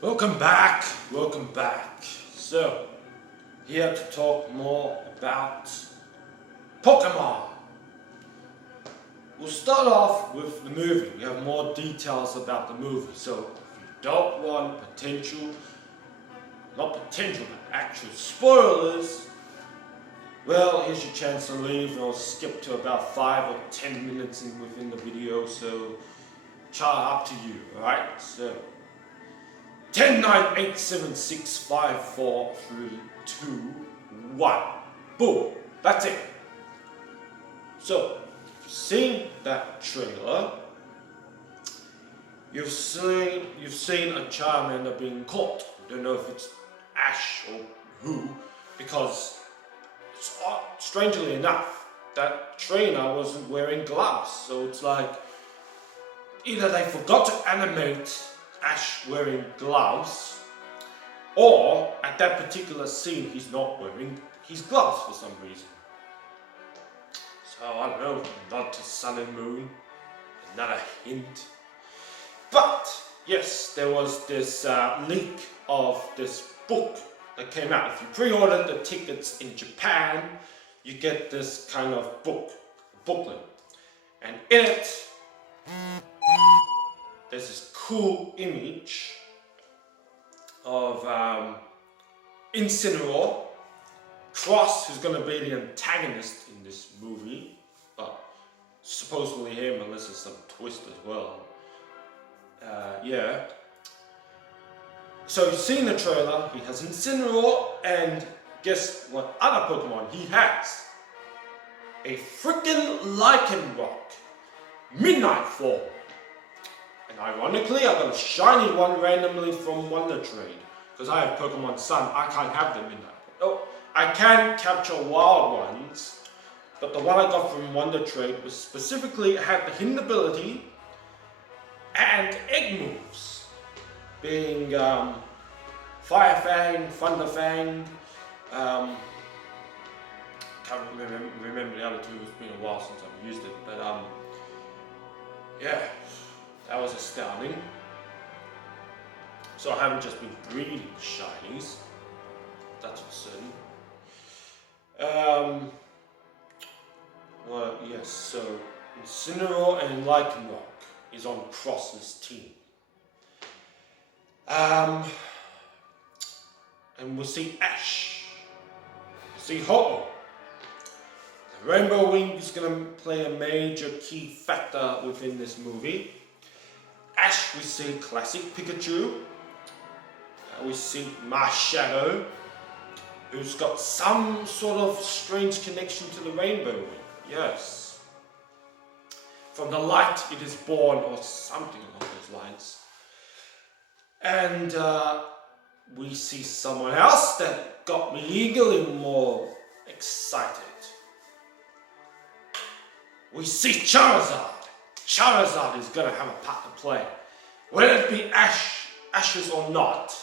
Welcome back, welcome back. So, here to talk more about Pokemon. We'll start off with the movie. We have more details about the movie. So, if you don't want not potential, but actual spoilers, well, here's your chance to leave and I'll skip to about 5 or 10 minutes within the video. So, up to you, alright? So, 10, 9, 8, 7, 6, 5, 4, 3, 2, 1. Boom. That's it. So, if you've seen that trailer, you've seen a Charmander being caught. Don't know if it's Ash or who, because strangely enough, that trainer wasn't wearing gloves. So it's like either they forgot to animate Ash wearing gloves, or at that particular scene he's not wearing his gloves for some reason. So I don't know, nod to Sun and Moon, another hint. But yes, there was this leak of this book that came out. If you pre-ordered the tickets in Japan, you get this kind of booklet, and in it there's this cool image of Incineroar, Cross, who's going to be the antagonist in this movie, but supposedly him, unless there's some twist as well. Yeah. So you've seen the trailer, he has Incineroar, and guess what other Pokemon he has? A freaking Lycanroc, Midnight Form. And ironically, I got a shiny one randomly from Wonder Trade. Because I have Pokemon Sun, I can't have the Midnight. Oh, I can capture wild ones, but the one I got from Wonder Trade was specifically had the hidden ability and egg moves, being Fire Fang, Thunder Fang. Can't remember the other two. It's been a while since I've used it, but yeah. That was astounding. So I haven't just been breeding shinies, that's for certain. Well, yes, so Incineroar and Lycanroc is on Cross's team. And we'll see Ash, we'll see Ho-Oh. The Rainbow Wing is going to play a major key factor within this movie. Ash, we see classic Pikachu. We see Marshadow, who's got some sort of strange connection to the Rainbow Wing. Yes. From the light it is born, or something along those lines. And we see someone else that got me eagerly more excited. We see Charizard. Charizard is going to have a part to play. Whether it be Ashes or not,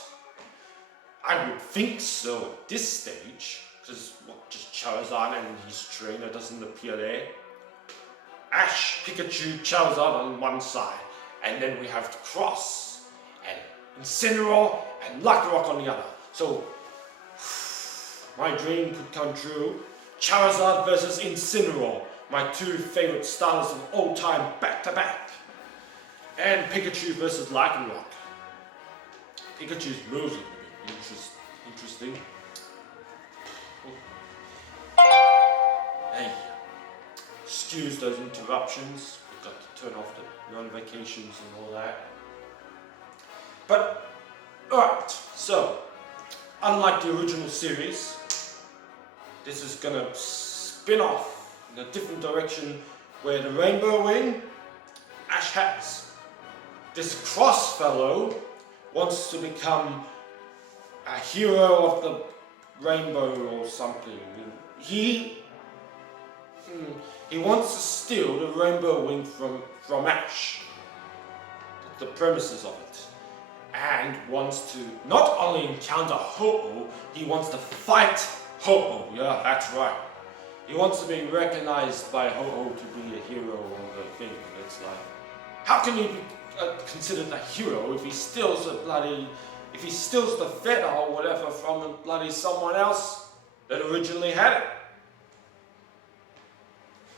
I would think so at this stage, because just Charizard and his trainer doesn't appear there. Ash, Pikachu, Charizard on one side, and then we have Cross, and Incineroar, and Lycanroc on the other. So, my dream could come true. Charizard versus Incineroar. My two favorite starters of all time, back to back. And Pikachu versus Lycanroc. Pikachu's moves are going to be interesting. Hey, excuse those interruptions. I've got to turn off the notifications and all that. But, alright, so, unlike the original series, this is going to spin off in a different direction where the Rainbow Wing, Ash has. This Cross fellow wants to become a hero of the rainbow or something. He wants to steal the Rainbow Wing from Ash. The premises of it. And wants to not only encounter Ho-Oh, he wants to fight Ho-Oh. Yeah, that's right. He wants to be recognized by Ho-Oh to be a hero of the thing. It's like, how can he be considered a hero if he steals a bloody if he steals the feather or whatever from bloody someone else that originally had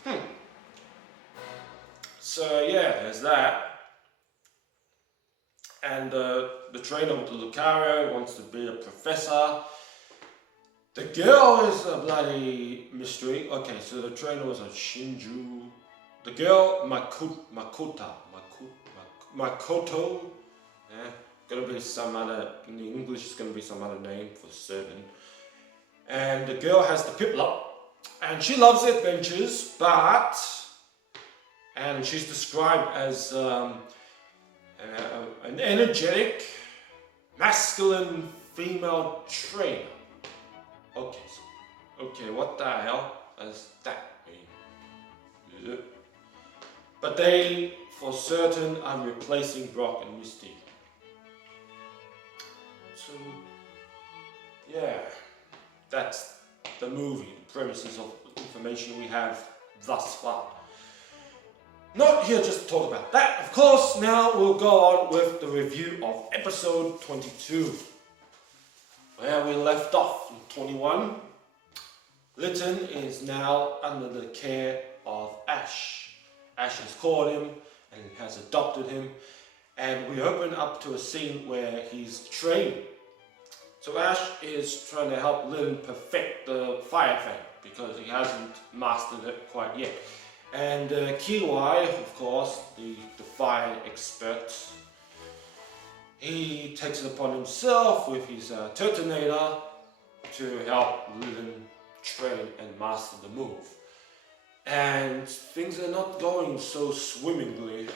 it. So yeah, there's that. And the trainer with the Lucario wants to be a professor. The girl is a bloody mystery. Okay, so the trainer was a Shinju. The girl, Makoto. Yeah, gonna be some other, in the English it's gonna be some other name for certain. And the girl has the Piplup, and she loves adventures, and she's described as an energetic, masculine female trainer. Okay, what the hell does that mean? But they, for certain, are replacing Brock and Misty. So, yeah, that's the movie, the premises of the information we have thus far. Not here just to talk about that, of course. Now we'll go on with the review of episode 22. Where we left off in 21, Litten is now under the care of Ash. Ash has caught him and has adopted him, and we open up to a scene where he's training. So Ash is trying to help Litten perfect the fire thing because he hasn't mastered it quite yet. And Kiwai, of course, the fire expert, he takes it upon himself with his Turtonator to help Litten train and master the move. And things are not going so swimmingly.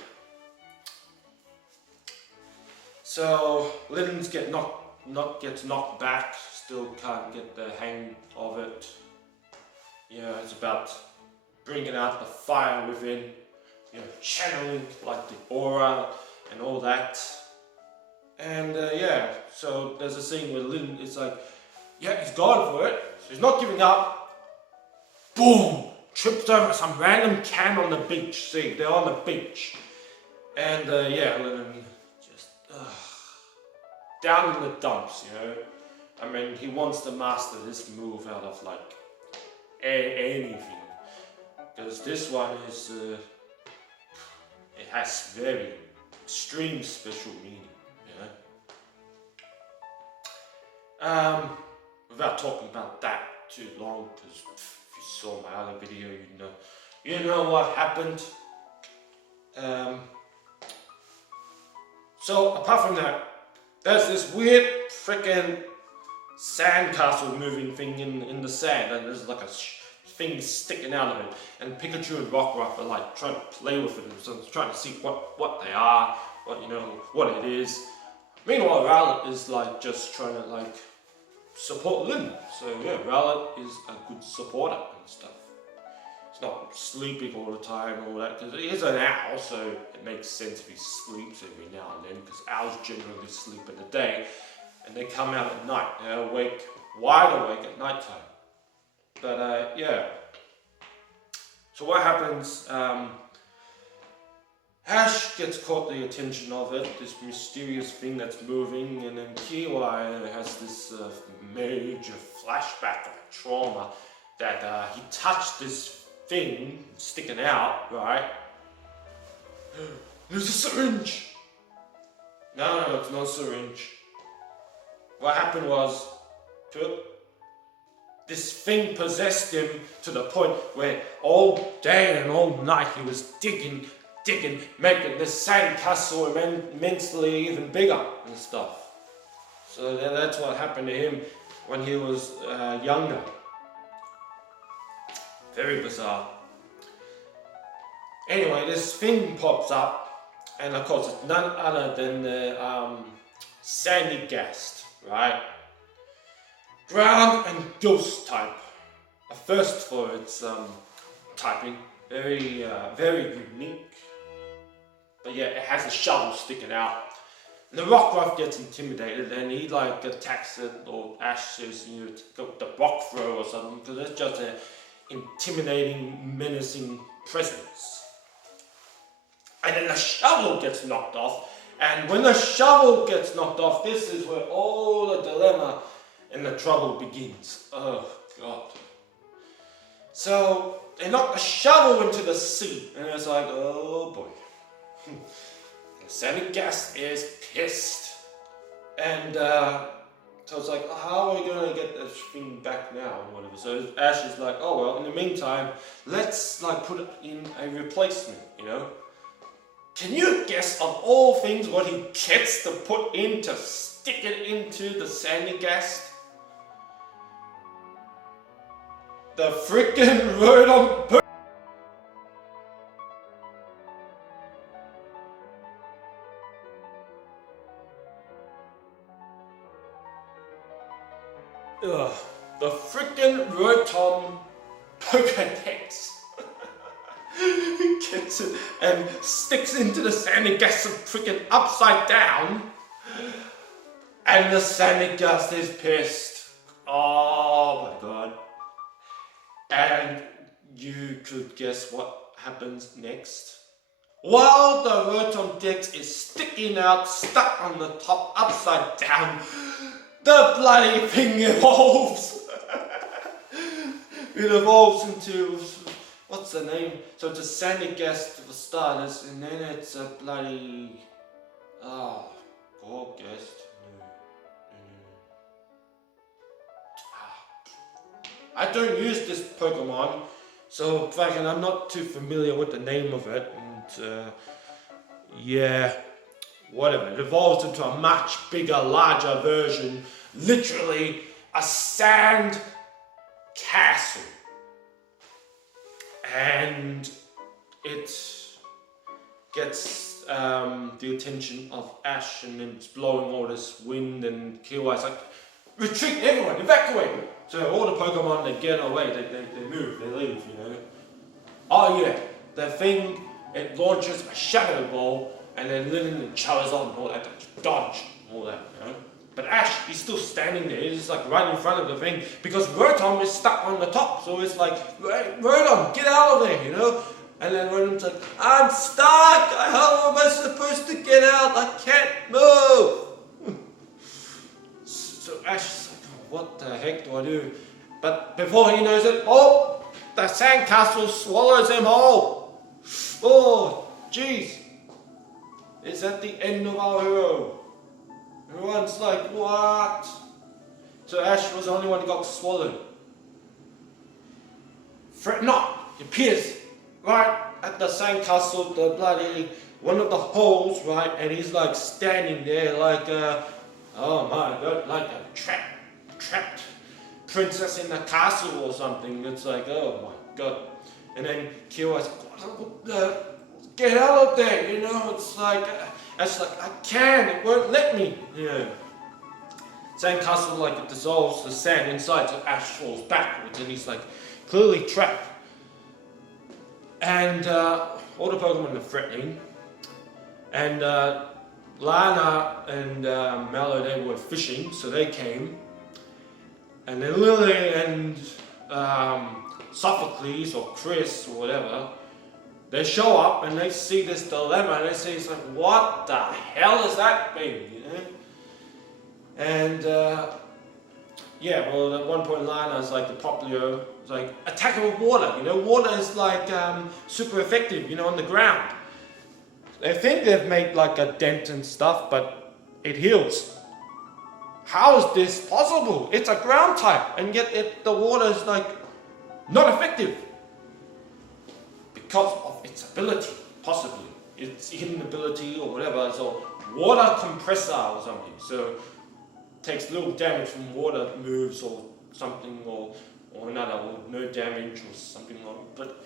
So Litten gets knocked back, still can't get the hang of it. It's about bringing out the fire within, channeling like the aura and all that. And so there's a scene where Litten is like, he's gone for it, so he's not giving up. Boom! Trips over some random can on the beach. See, they're on the beach. And Litten just down in the dumps, I mean, he wants to master this move out of like anything. Because this one is, it has very extreme special meaning, Without talking about that too long, because if you saw my other video, you know what happened. So apart from that, there's this weird freaking sandcastle moving thing in the sand, and there's like a thing sticking out of it, and Pikachu and Rockruff are like trying to play with it, and so trying to see what they are, what it is. Meanwhile, Rowlet is like just trying to like support Litten. So yeah, Rowlet is a good supporter and stuff. It's not sleeping all the time and all that, because he is an owl, so it makes sense if he sleeps every now and then, because owls generally sleep in the day, and they come out at night. They're wide awake at night time. But so what happens, Ash gets caught the attention of it, this mysterious thing that's moving, and then Kiwai has this major flashback of trauma that he touched this thing sticking out, right? There's a syringe! No, it's not a syringe. What happened was, this thing possessed him to the point where all day and all night he was digging, making this sandcastle immensely even bigger and stuff. So that's what happened to him when he was younger. Very bizarre. Anyway, this thing pops up, and of course it's none other than the Sandy Gast, right? Ground and ghost type. A first for its typing. Very unique. But yeah, it has a shovel sticking out. And the Rockruff gets intimidated and he like attacks it, or Ash says, go with the rock throw or something, because it's just an intimidating, menacing presence. And then the shovel gets knocked off, And when the shovel gets knocked off, this is where all the dilemma and the trouble begins. Oh God. So they knock the shovel into the sea, and it's like, oh boy. The Sanic gas is pissed. And so it's like, how are we going to get this thing back now and whatever. So Ash is like, oh well, in the meantime, let's like put in a replacement, you know. Can you guess of all things what he gets to put in to stick it into the Sanic gas? The frickin' rodent poo. Ugh, the frickin' Rotom Pokedex. He gets it and sticks into the Sanic gas frickin' upside down. And the Sanic gas is pissed. Oh my god. And you could guess what happens next. While the Rotom Dex is sticking out, stuck on the top, upside down, the bloody thing evolves. It evolves into, what's the name? So it's a Sanic gas for starters, and then it's a bloody, Gorgest. I don't use this Pokemon, so fucking I'm not too familiar with the name of it, and yeah, whatever. It evolves into a much bigger, larger version, literally a sand castle, and it gets the attention of Ash, and then it's blowing all this wind, and Kiwi's like, retreat, everyone, evacuate! So all the Pokemon, they get away, they move, they leave, you know. Oh yeah, the thing, it launches a Shadow Ball, and then Litten and Charizard and all that, dodge, all that, you know. But Ash, he's still standing there, he's just like right in front of the thing, because Rotom is stuck on the top, so it's like, Rotom, get out of there, you know. And then Rotom's like, I'm stuck, how am I supposed to get out, I can't move. So Ash is like, what the heck do I do? But before he knows it, oh, the sandcastle swallows him whole. Oh, jeez. Is that the end of our hero? Everyone's like, what? So Ash was the only one who got swallowed. Fret not, he appears right at the sandcastle, the bloody, one of the holes, right? And he's like standing there like oh my god, like a trapped princess in the castle or something. It's like, oh my god. And then Kiwi's like, get out of there, you know. It's like, I can't, it won't let me. Yeah. Sandcastle, like, it dissolves the sand inside, so Ash falls backwards, and he's like clearly trapped. And all the Pokemon are threatening, and Lana and Mallow, they were fishing, so they came. And then Lillie and Sophocles or Chris or whatever, they show up and they see this dilemma and they say, it's like, what the hell is that thing, you know? And yeah, well at one point Lana's like the Popplio, it's like, attack it with water, you know, water is like super effective, you know, on the ground. They think they've made like a dent and stuff, but it heals. How is this possible? It's a ground type, and yet the water is like not effective because of its ability, possibly its hidden ability or whatever. So water compressor or something. So takes little damage from water moves or something or another, or no damage or something. But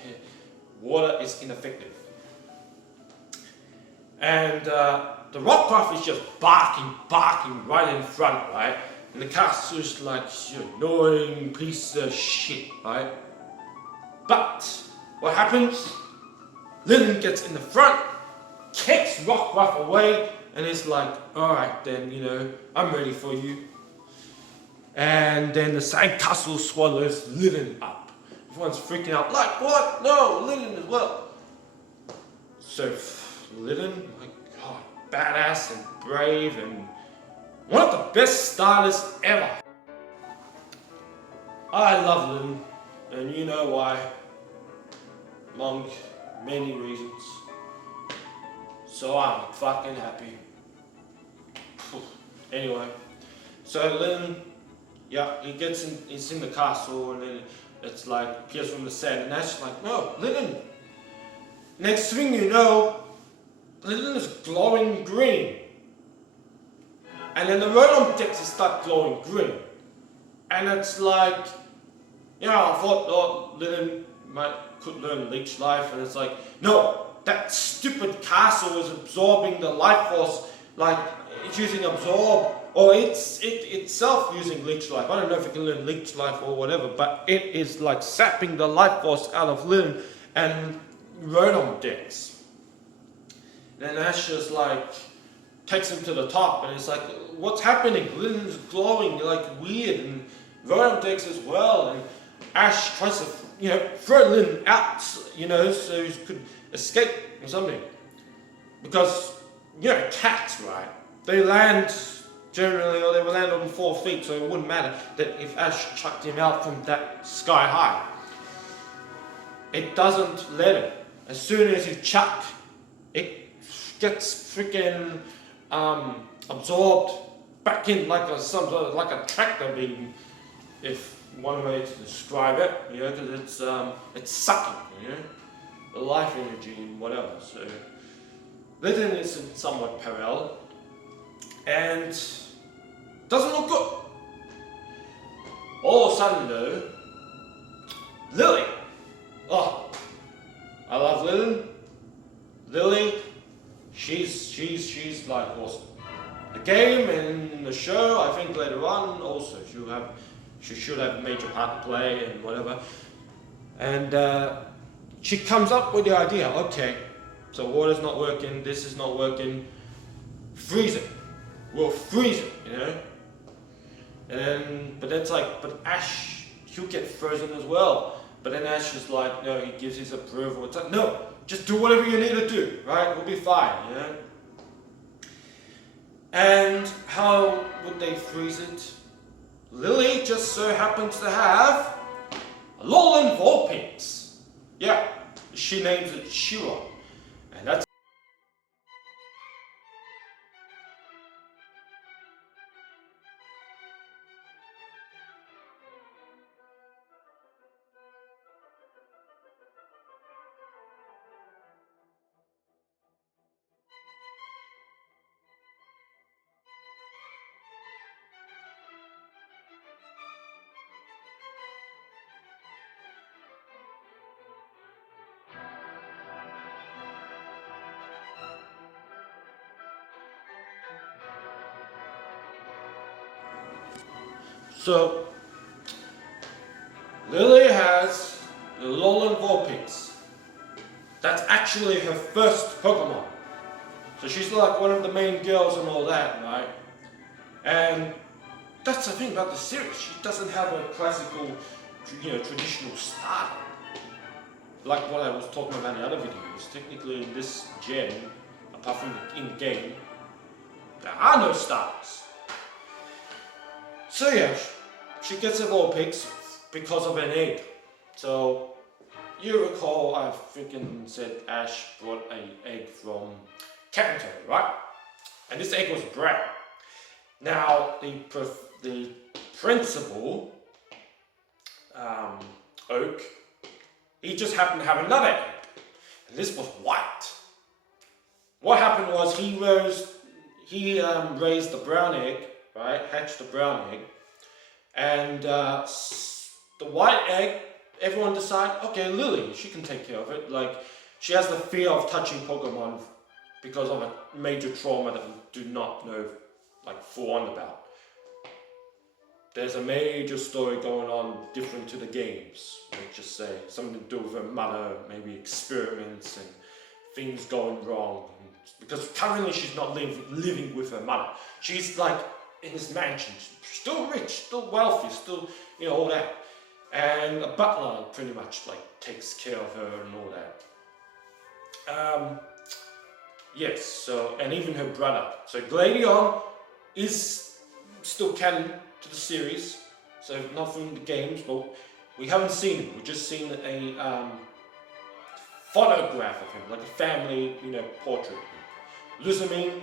water is ineffective. And the Rockruff is just barking right in front, right? And the castle's like, you annoying piece of shit, right? But what happens? Litten gets in the front, kicks Rockruff away, and it's like, alright then, you know, I'm ready for you. And then the sandcastle swallows Litten up. Everyone's freaking out, like, what? No, Litten as well. So Litten, my god, badass and brave and one of the best stylists ever. I love Litten, and you know why. Among many reasons. So I'm fucking happy. Anyway, so Litten, yeah, he's in the castle, and then it's like appears from the sand, and Ash is like, no, Litten. Next thing you know, Litten is glowing green. And then the Rotom Dexes start glowing green. And it's like, you know, I thought, oh, Litten could learn Leech Life, and it's like, no, that stupid castle is absorbing the life force, like, it's using absorb, or it's itself using Leech Life. I don't know if it can learn Leech Life or whatever, but it is like sapping the life force out of Litten and Rotom Dex. Then Ash just like takes him to the top, and it's like, what's happening? Litten's glowing like weird, and Rotom Dex as well. And Ash tries to, you know, throw Litten out, you know, so he could escape or something. Because, you know, cats, right? They land generally, or they will land on 4 feet, so it wouldn't matter that if Ash chucked him out from that sky high. It doesn't let him. As soon as you chuck, it gets freaking absorbed back in like a tractor beam, if one way to describe it, you know, because it's sucking, you know, the life energy and whatever. So Litten is in somewhat peril and doesn't look good. All of a sudden though, Lillie. Oh, I love Litten. Lillie, she's like awesome. The game and the show, I think later on also she should have a major part to play and whatever. And she comes up with the idea, okay, so water's not working, this is not working, freeze it. We'll freeze it, you know? And then, but that's like, but Ash, he'll get frozen as well. But then Ash is like, no, he gives his approval. It's like, no, just do whatever you need to do, right? We'll be fine, you know? And how would they freeze it? Lillie just so happens to have a Alolan Vulpix. Yeah, she names it Shiro. And that's so Lillie has the Alolan Vulpix. That's actually her first Pokemon. So she's like one of the main girls and all that, right? And that's the thing about the series. She doesn't have a classical, you know, traditional style. Like what I was talking about in the other videos. Technically in this gen, apart from in the game, there are no stars. So yeah, she gets a Vulpix because of an egg. So you recall I freaking said Ash brought an egg from Canton, right? And this egg was brown. Now the principal, Oak, he just happened to have another egg, and this was white. What happened was he raised the brown egg, right? Hatched the brown egg, and the white egg, everyone decided, okay, Lillie, she can take care of it. Like, she has the fear of touching Pokemon because of a major trauma that we do not know, like, full on about. There's a major story going on different to the games, let's just say. Something to do with her mother, maybe experiments and things going wrong. Because currently she's not living with her mother. She's like in this mansion, still rich, still wealthy, still, you know, all that. And a butler pretty much like takes care of her and all that. Yes, so, and even her brother. So Gladion is still canon to the series, so not from the games, but we haven't seen him. We've just seen a photograph of him, like a family, portrait. Lusamine,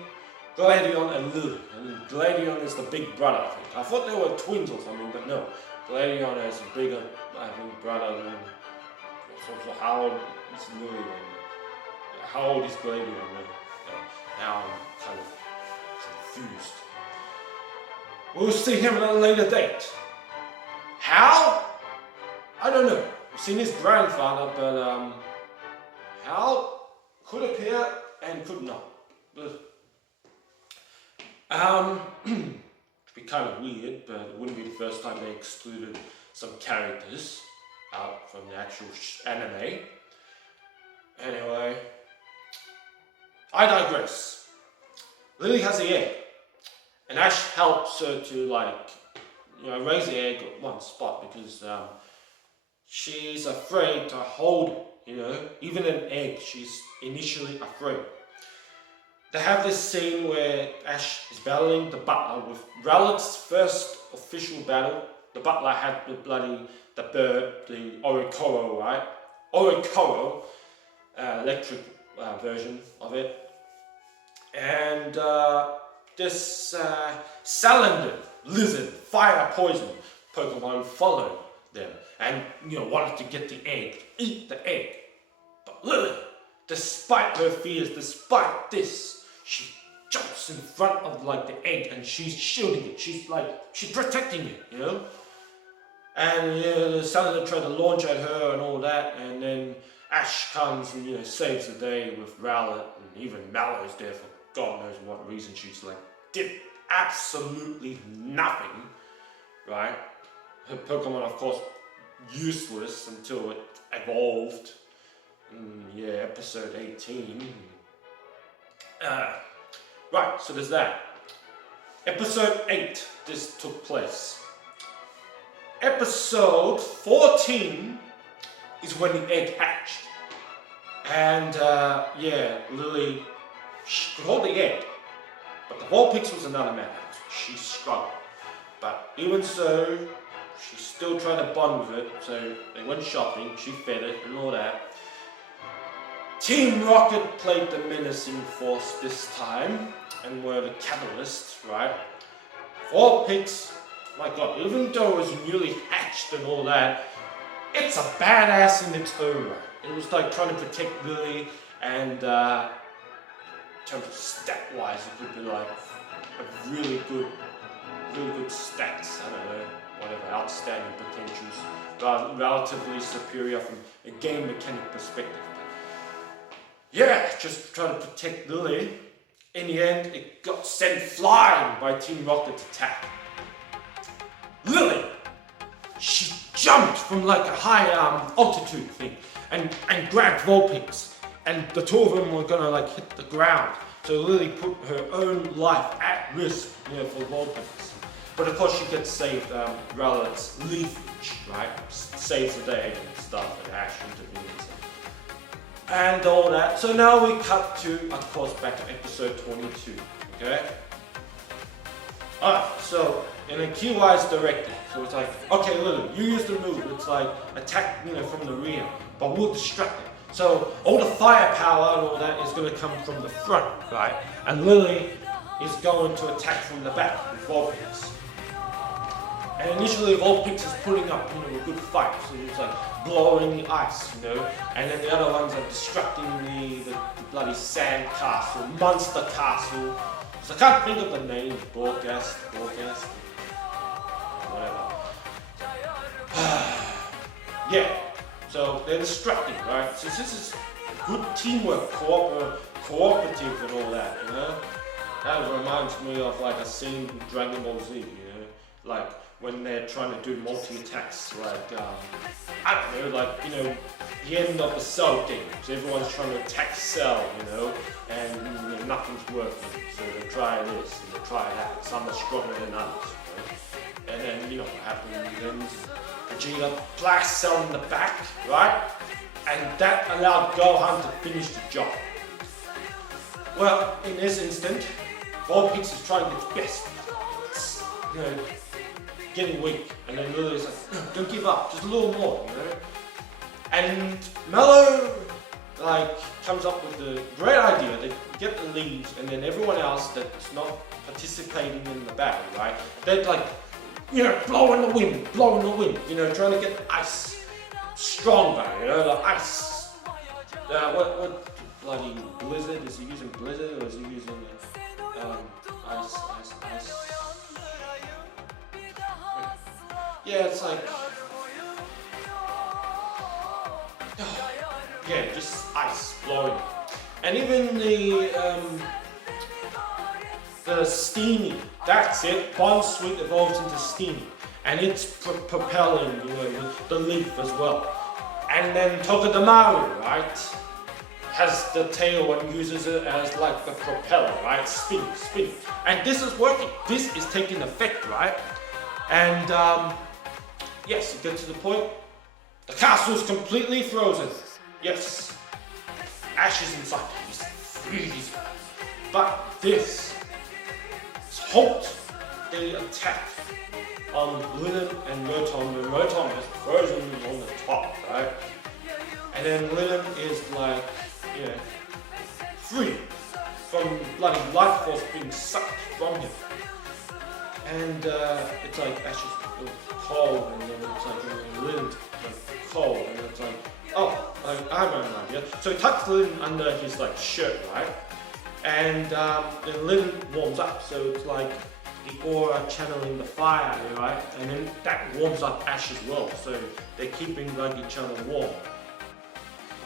Gladion, and Lillie. And Gladion is the big brother, I think. I thought they were twins or something, but no. Gladion is a bigger, I think, brother than. So how old is Lillie then? How old is Gladion then? Now I'm kind of confused. We'll see him at a later date. How? I don't know. We've seen his grandfather, but how could appear and could not. It'd be kind of weird, but it wouldn't be the first time they excluded some characters out from the actual anime. Anyway, I digress. Lillie has the egg, and Ash helps her to raise the egg at one spot because she's afraid to hold it. Even an egg, she's initially afraid. They have this scene where Ash is battling the butler with Rowlett's first official battle. The butler had the bird, the Oricoro, right? Oricoro, electric version of it. And this salamander, lizard, fire poison Pokemon followed them and wanted to get the egg, eat the egg. But Lillie, despite her fears, despite this, she jumps in front of the egg and she's shielding it. She's protecting it, And the salamander tried to launch at her and all that, and then Ash comes and saves the day with Rowlett, and even Mallow's there for God knows what reason. She's did absolutely nothing, right? Her Pokemon, of course, useless until it evolved. Episode 18. Right, so there's that. Episode 8, this took place. Episode 14 is when the egg hatched. And Lillie, she could hold the egg, but the Vulpix was another matter. She struggled. But even so, she still tried to bond with it, so they went shopping, she fed it and all that. Team Rocket played the menacing force this time, and were the catalyst, right? Vulpix, my God, even though it was newly hatched and all that, it's a badass in its own right. It was trying to protect Lillie, and in terms of stat-wise, it could be a really good stats, I don't know, whatever, outstanding potentials, relatively superior from a game mechanic perspective. Just trying to protect Lillie. In the end, it got sent flying by Team Rocket's attack. Lillie, she jumped from a high altitude thing and grabbed Vulpix, and the two of them were gonna hit the ground. So Lillie put her own life at risk, for Vulpix. But of course she gets saved. Rowlett's leafage, right, saves the day and stuff, and Ash intervenes. And all that. So now we cut to, of course, back to episode 22. Okay? Alright, so in a key-wise directive. So it's okay, Lillie, you use the move. It's attack, from the rear, but we'll distract it. So all the firepower and all that is going to come from the front, right? And Lillie is going to attack from the back with Vulpix. And initially Vulpix is putting up, a good fight. So it's blowing the ice, and then the other ones are destructing the bloody sand castle, monster castle. So I can't think of the name, Borgast, whatever. So they're destructing, right? So this is good teamwork, cooperative and all that, That reminds me of a scene in Dragon Ball Z, when they're trying to do multi-attacks, I don't know, the end of the Cell game. So everyone's trying to attack Cell, and nothing's working. So they try this and they try that. Some are stronger than others. And then, what happens then? Vegeta blasts Cell in the back, right? And that allowed Gohan to finish the job. Well, in this instant, Vulpix is trying its best. It's, getting weak, and then Lillie's like, no, don't give up, just a little more, And Mello, comes up with the great idea. They get the leaves, and then everyone else that's not participating in the battle, right? They're blow in the wind, trying to get the ice stronger, the ice. What bloody blizzard? Is he using blizzard or is he using ice? Yeah, it's like, yeah, just ice blowing. And even the steamy, that's it. Bonsweet evolves into steamy, and it's propelling the leaf as well. And then Togedemaru, right, has the tail and uses it as like the propeller, right? Spin. And this is working. This is taking effect, right? And yes, it gets to the point. The castle is completely frozen. Yes. Ash is inside. He's freezing. But this halt the attack on Litten and Rotom, and Rotom is frozen on the top, right? And then Litten is free from bloody life force being sucked from him. And it's like Ash is cold, and then it's like Litten's cold, and it's like, oh, I have an idea. So he tucks Litten under his shirt, right? And then Litten warms up, so it's like the aura channeling the fire, right? And then that warms up Ash as well, so they're keeping each other warm.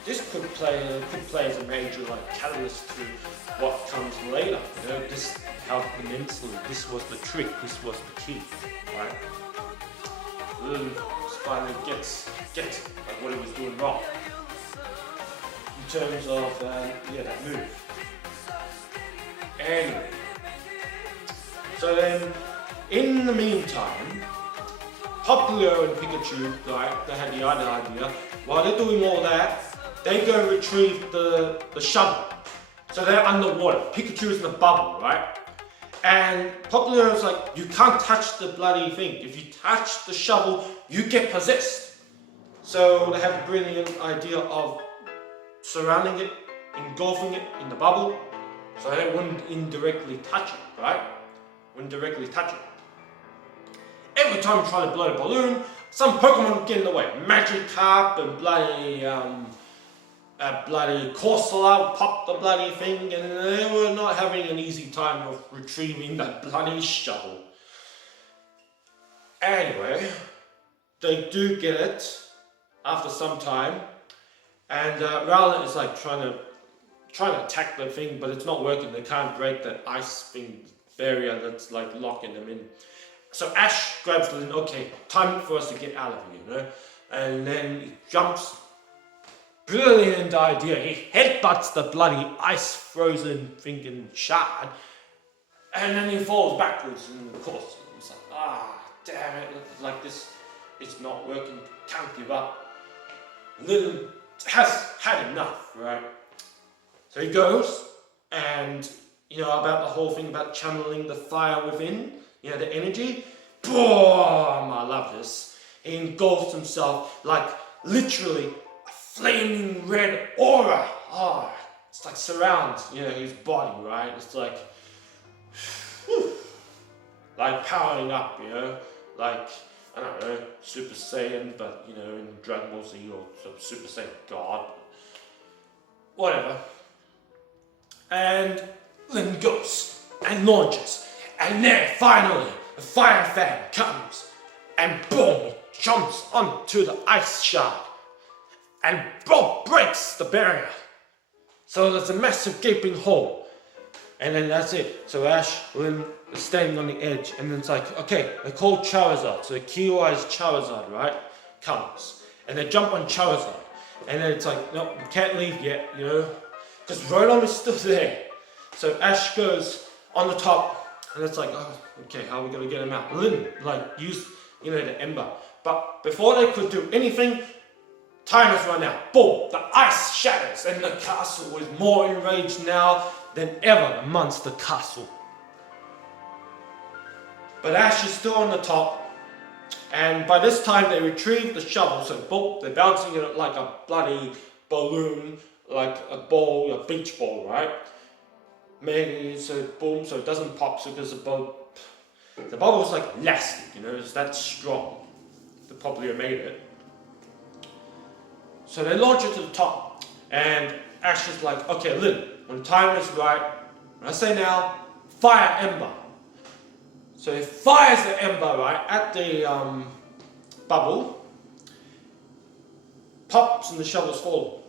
This could play as a major catalyst to what comes later. This helped immensely. This was the trick. This was the key, right? Litten finally gets what he was doing wrong in terms of that move. Anyway, so then in the meantime, Popplio and Pikachu, right? They had the other idea. While they're doing all that, they go retrieve the shovel. So they're underwater. Pikachu's in the bubble, right? And Popplio's like, you can't touch the bloody thing. If you touch the shovel, you get possessed. So they have the brilliant idea of surrounding it, engulfing it in the bubble, so they wouldn't indirectly touch it, right? Wouldn't directly touch it. Every time you try to blow the balloon, some Pokemon get in the way. Magikarp and bloody Corsola pop the bloody thing, and they were not having an easy time of retrieving that bloody shovel. Anyway, they do get it after some time, and Rowlet is trying to attack the thing, but it's not working. They can't break that ice thing barrier that's locking them in. So Ash grabs Litten. Okay, time for us to get out of here, And then he jumps. Brilliant idea. He headbutts the bloody ice frozen thinking shard, and then he falls backwards in the course. It's damn it! This, it's not working. Can't give up. Litten has had enough, right? So he goes, and about the whole thing about channeling the fire within, the energy. Boom! I love this. He engulfs himself literally a flaming red aura. Oh, it's surrounds, his body, right? It's whew, powering up, I don't know, Super Saiyan, but in Dragon Ball Z, or Super Saiyan God, whatever. And then goes and launches, and then finally the fire fan comes, and boom, it jumps onto the ice shard, and boom, breaks the barrier. So there's a massive gaping hole, and then that's it. So Ash, Litten is standing on the edge, and then it's okay, they call Charizard. So the Keywise's Charizard, right, comes, and they jump on Charizard, and then it's no, we can't leave yet, because Rotom is still there. So Ash goes on the top, and it's oh, okay, how are we gonna get him out? Litten, use, the Ember. But before they could do anything, time has run out. Boom, the ice shatters, and the castle is more enraged now than ever amongst the castle. But Ash is still on the top, and by this time they retrieve the shovel, so boom, they're bouncing it like a bloody balloon, like a ball, a beach ball, right? Maybe so boom, so it doesn't pop, so because the bubble was like elastic, you know, it's that strong. They probably made it. So they launch it to the top, and Ash is like, okay, Lynn, when time is right, when I say now, fire ember. So he fires the ember, right, at the bubble, pops, and the shovel's falling.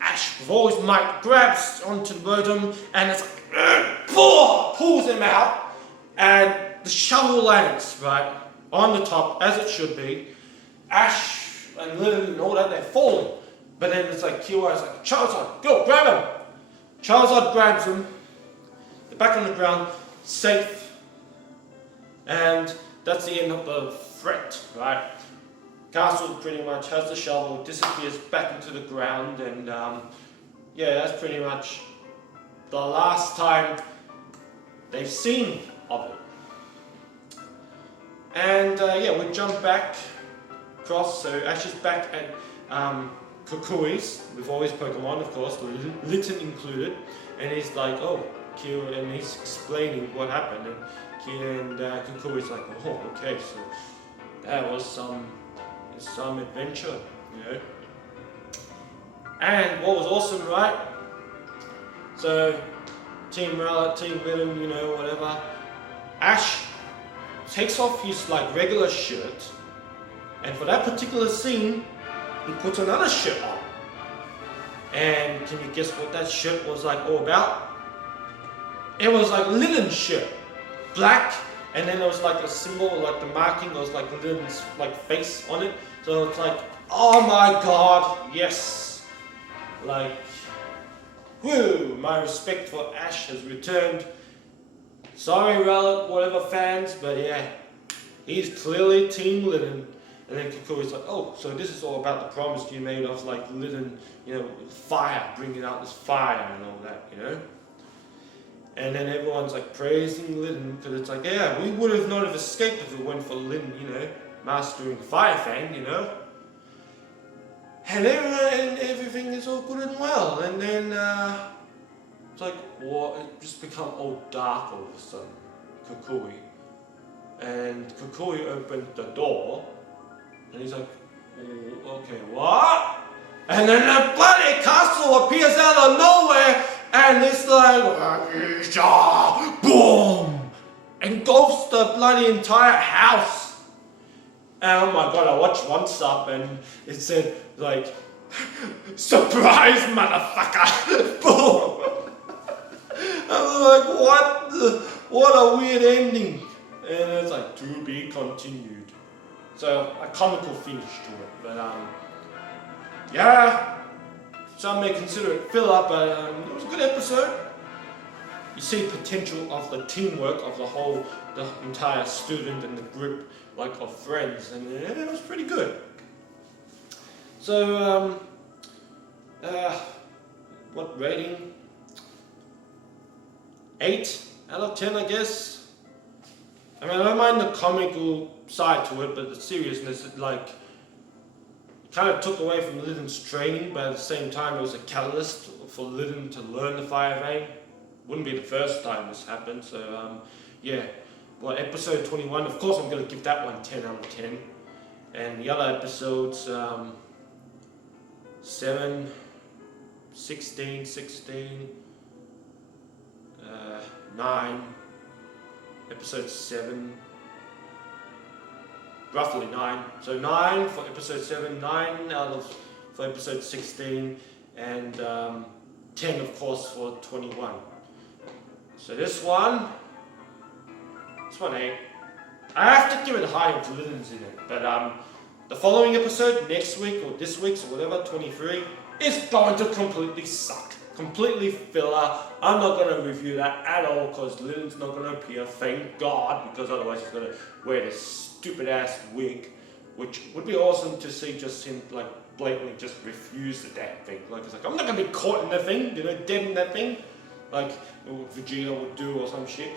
Ash, with all his might, grabs onto the bottom, and it's like, pulls him out, and the shovel lands, right, on the top, as it should be. Ash and Lillie and all that, they're falling. But then it's like, Killra's like, Charizard, go, grab him! Charizard grabs him, they're back on the ground, safe. And that's the end of the threat, right? Castle pretty much has the shovel, disappears back into the ground, and yeah, that's pretty much the last time they've seen of it. And yeah, we jump back across, so Ash is back at Kukui's, with all his Pokemon, of course, Litten included, and he's like, oh, Kira, and he's explaining what happened, and Kukui's like, oh, okay, so that was some adventure, you know. And what was awesome, right? So, Team Rowlet, Team Litten, you know, whatever. Ash takes off his like regular shirt, and for that particular scene, he puts another shirt on. And can you guess what that shirt was like all about? It was like Litten's shirt, black, and then there was like a symbol, like the marking, there was like Litten's like face on it. So it's like, oh my god, yes! Like, whoo! My respect for Ash has returned. Sorry, Rowlet, whatever fans, but yeah, he's clearly Team Litten. And then Kukui's like, oh, so this is all about the promise you made of like Litten, you know, fire, bringing out this fire and all that, you know? And then everyone's like praising Litten, because it's like, yeah, we would have not have escaped if it weren't for Litten, you know, mastering Fire Fang, you know? And everything is all good and well. And then it's like, what? It just become all dark all of a sudden, Kukui. And Kukui opened the door, and he's like, oh, okay, what? And then the bloody castle appears out of nowhere, and it's like, boom! Engulfs the bloody entire house. And oh my god, I watched one sub and it said, like, surprise, motherfucker! Boom! I was like, what a weird ending. And it's like, to be continued. So, a comical finish to it. But, yeah, some may consider it filler, but it was a good episode. You see potential of the teamwork of the entire student and the group, like, of friends, and it was pretty good. So, what rating? 8 out of 10, I guess. I mean, I don't mind the comical side to it, but the seriousness, it like kind of took away from Litten's training, but at the same time it was a catalyst for Litten to learn the Fire Fang. Wouldn't be the first time this happened, so yeah. Well, episode 21, of course I'm going to give that one 10 out of 10. And the other episodes, 7, 16, 9, episode 7, roughly 9. So 9 for episode 7, 9 for episode 16, and 10 of course for 21. So this one 8. I have to give it high if Litten's in it, but the following episode, next week or this week's or whatever, 23, is going to completely suck. Completely filler. I'm not going to review that at all because Litten's not going to appear, thank God, because otherwise he's going to wear this stupid ass wig, which would be awesome to see just him like blatantly just refuse the damn thing. Like it's like, I'm not going to be caught in that thing, you know, dead in that thing. like Vegeta would do or some shit.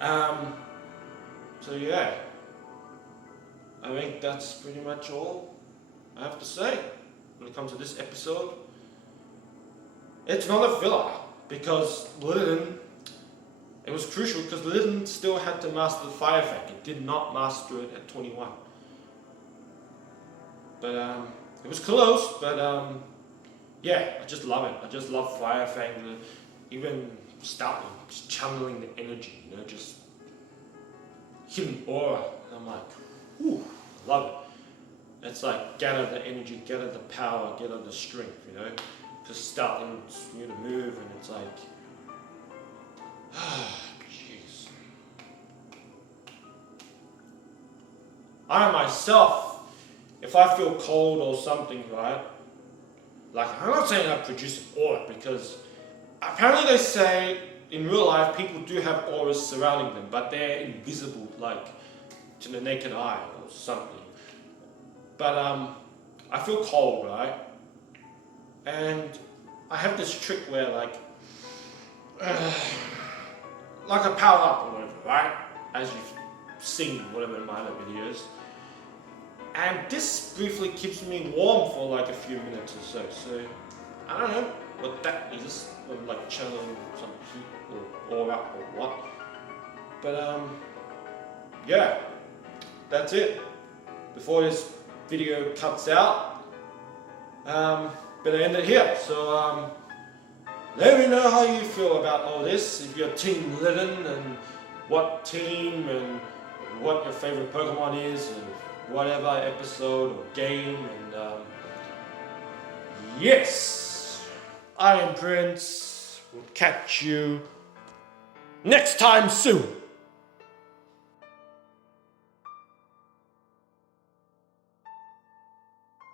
So yeah, I think that's pretty much all I have to say when it comes to this episode. It's not a filler because Litten, it was crucial because Litten still had to master the fire fang. It did not master it at 21. But it was close, but yeah, I just love it. I just love fire fang, even Stoutland, just channeling the energy, you know, just hidden aura. And I'm like, whew, I love it. It's like gather the energy, gather the power, gather the strength, you know. Just Stoutland's new to move, and it's like, jeez. I myself, if I feel cold or something, right? Like, I'm not saying I produce an aura, because apparently they say in real life people do have auras surrounding them, but they're invisible, like to the naked eye or something. But I feel cold, right? And I have this trick where like I power up or whatever, right? As you've seen whatever in my other videos. And this briefly keeps me warm for like a few minutes or so. So I don't know what that is, or like channeling some heat or aura or what. But yeah, that's it. Before this video cuts out, better end it here. So let me know how you feel about all this. If you're Team Litten, and what team and what your favorite Pokemon is, and whatever episode or game. And yes, I am Prince. We'll catch you next time soon.